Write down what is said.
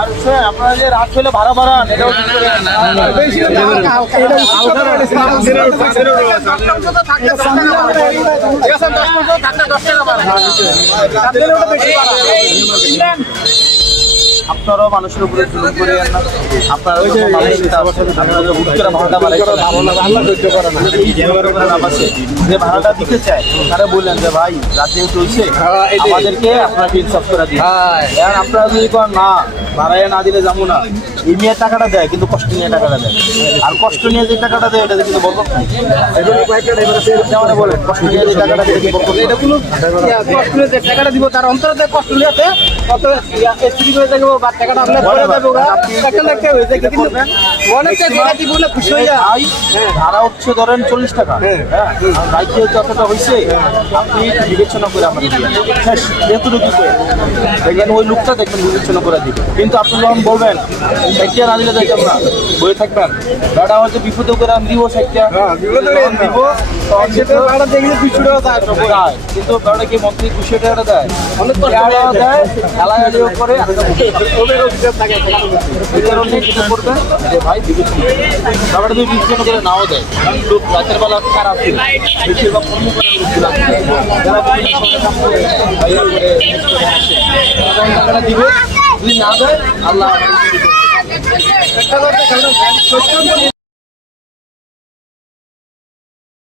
আর sir আপনারা যে রাত হলে ভাড়া বাড়ান এটাও আপনারাও মানুষের উপরে জুলুম করেন না। আপনারা যে ভাড়াটা দিতে চায় তারা বললেন যে ভাই রাতে চলছে আমাদেরকে আপনাকে ইনসাফ করে দিন। আপনারা যদি কোন না ভাড়ায় না দিলে যাবো না, এই নিয়ে টাকাটা দেয় কিন্তু কষ্ট নিয়ে টাকাটা দেয়, আর কষ্ট নিয়ে যে টাকাটা দেয় এটা কিন্তু বরকত নাই। বলেন কষ্ট নিয়ে যে টাকাটা দেয় এটা কোনো কষ্ট নিয়ে যে টাকাটা দিব তার অন্তরে কষ্ট নিয়ে কত হয়ে যাবে বা টাকাটা আপনার পরে যাবে ভাড়া হচ্ছে ধরেন 40 টাকা, রাজ্যে যতটা হয়েছে আপনি বিবেচনা করে আমাদের শেষ যেহেতু কি করে দেখবেন ওই লোকটা দেখবেন বিবেচনা করে দিবে। কিন্তু আপনি যখন বলবেন সাইটটা না দিলে যাই আমরা বয়ে থাকবেন দাদা হয়তো বিপদে করে আমি দিব সাইটটা দিব তখন সেটা দেখলে 200 টাকা যায় কিন্তু দাদা কি মন্ত্রী 200 টাকা দেয় অনেক দেয় খেলা করে করবেন যে ভাই ব্যাপারটা যদি বিবেচনা করে নাও দেয় লোক রাতের বেলা খারাপ বেশিরভাগ টাকাটা দিবে যদি না দেয় আল্লাহ